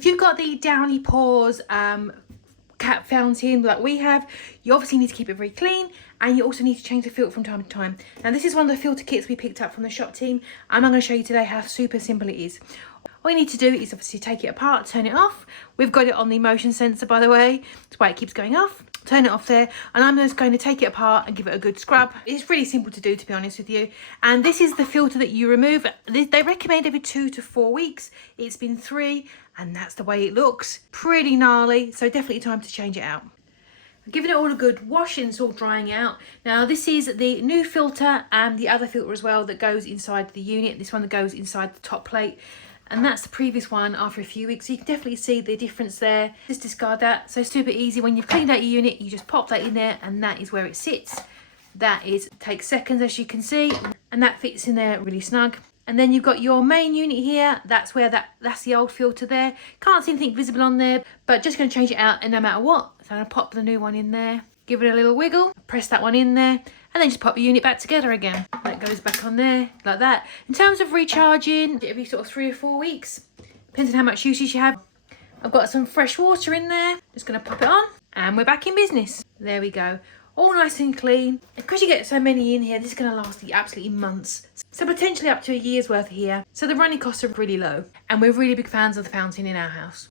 If you've got the Downypaws cat fountain like we have, you obviously need to keep it very clean, and you also need to change the filter from time to time. Now this is one of the filter kits we picked up from the shop team, and I'm going to show you today how super simple it is. All you need to do is obviously take it apart, turn it off. We've got it on the motion sensor, by the way. That's why it keeps going off. Turn it off there, and I'm just going to take it apart and give it a good scrub. It's really simple to do, to be honest with you. And this is the filter that you remove. They recommend every 2 to 4 weeks. It's been 3, and that's the way it looks. Pretty gnarly, so definitely time to change it out. I'm giving it all a good wash and it's all drying out. Now this is the new filter and the other filter as well that goes inside the unit. This one that goes inside the top plate. And that's the previous one after a few weeks. So you can definitely see the difference there. Just discard that. So super easy. When you've cleaned out your unit, you just pop that in there and that is where it sits. That takes seconds, as you can see, and that fits in there really snug. And then you've got your main unit here. That's where that's the old filter there. Can't see anything visible on there, but just going to change it out, and no matter what. So I'm going to pop the new one in there, give it a little wiggle, press that one in there, and then just pop the unit back together again. That goes back on there like that. In terms of recharging, every sort of 3 or 4 weeks, depends on how much usage you have. I've got some fresh water in there. Just going to pop it on, and we're back in business. There we go. All nice and clean. Because you get so many in here, this is going to last you absolutely months. So potentially up to a year's worth here. So the running costs are really low, and we're really big fans of the fountain in our house.